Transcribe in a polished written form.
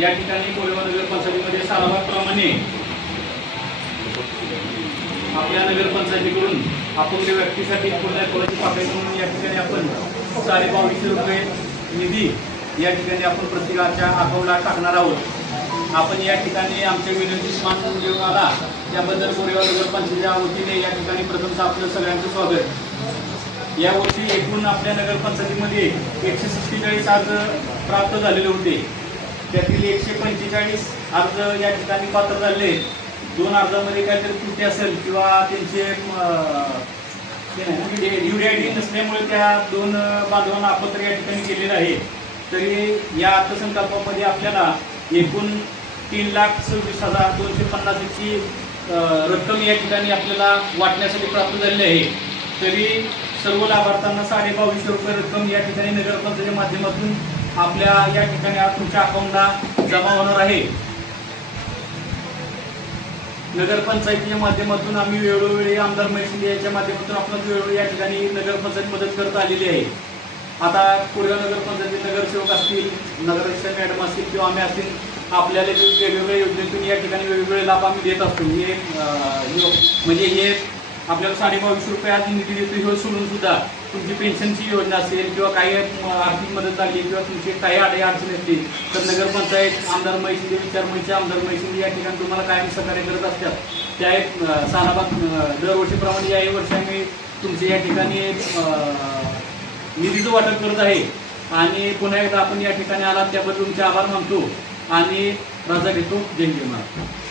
या ठिकाणी कोरेगाव नगरपंचायतीमध्ये सालाबादप्रमाणे आपल्या नगरपंचायतीकडून अपंग व्यक्तीसाठी पूर्ण कोणाची पाकळी म्हणून या ठिकाणी आपण 2250 रुपये निधी या ठिकाणी आपण प्रत्येकाच्या अकाउंटला टाकणार आहोत। आपण या ठिकाणी आमच्या विनंतीस मान देऊन आला त्याबद्दल कोरेगाव नगरपंचायतीच्या वतीने या ठिकाणी प्रथमतः आपलं सगळ्यांचं स्वागत। यावर्षी एकूण आपल्या नगरपंचायतीमध्ये 147 अर्ज प्राप्त झालेले होते, त्यातील 145 अर्ज या ठिकाणी पात्र झाले। 2 अर्जामध्ये काहीतरी त्रुटी असेल किंवा त्यांचे UID नसल्यामुळे त्या 2 बांधवांना अपात्र या ठिकाणी केलेलं आहे। तरी या अर्थसंकल्पामध्ये आपल्याला एकूण 3,26,250 इतकी रक्कम या ठिकाणी आपल्याला वाटण्यासाठी प्राप्त झालेली आहे। तरी सर्व लाभार्थ्यांना 2250 रुपये रक्कम या ठिकाणी नगरपंचायतीच्या माध्यमातून आपल्या या ठिकाणी तुमच्या अकाउंटला जमा होणार आहे। नगरपंचायतीच्या माध्यमातून आम्ही वेळोवेळी आमदार महेश शिंदे यांच्या माध्यमातून आपण वेळोवेळी या ठिकाणी नगरपंचायत मदत करत आलेली आहे। आता कोरेगाव नगरपंचायतीचे नगरसेवक असतील, नगराध्यक्ष मॅडम असतील किंवा आम्ही असतील, आपल्याला वेगवेगळ्या योजनेतून या ठिकाणी वेगवेगळे लाभ आम्ही देत असतो। म्हणजे हे आपल्याला 2250 रुपये आज निधी देतो, हे सोडून सुद्धा तुमची पेन्शनची योजना असेल किंवा काही आर्थिक मदत लागली किंवा तुमची काही अडचणी असतील तर नगरपंचायत आमदार महेश शिंदे, विचारमंच आमदार महेश शिंदे या ठिकाणी तुम्हाला कायम सहकार्य करत असतात। त्या एक सालाबाद दरवर्षीप्रमाणे याही वर्षी आम्ही तुमचे या ठिकाणी निधीचं वाटप करत आहे आणि पुन्हा एकदा आपण या ठिकाणी आलात त्याबद्दल तुमचे आभार मानतो आणि रजा घेतो। जय जय महाराज।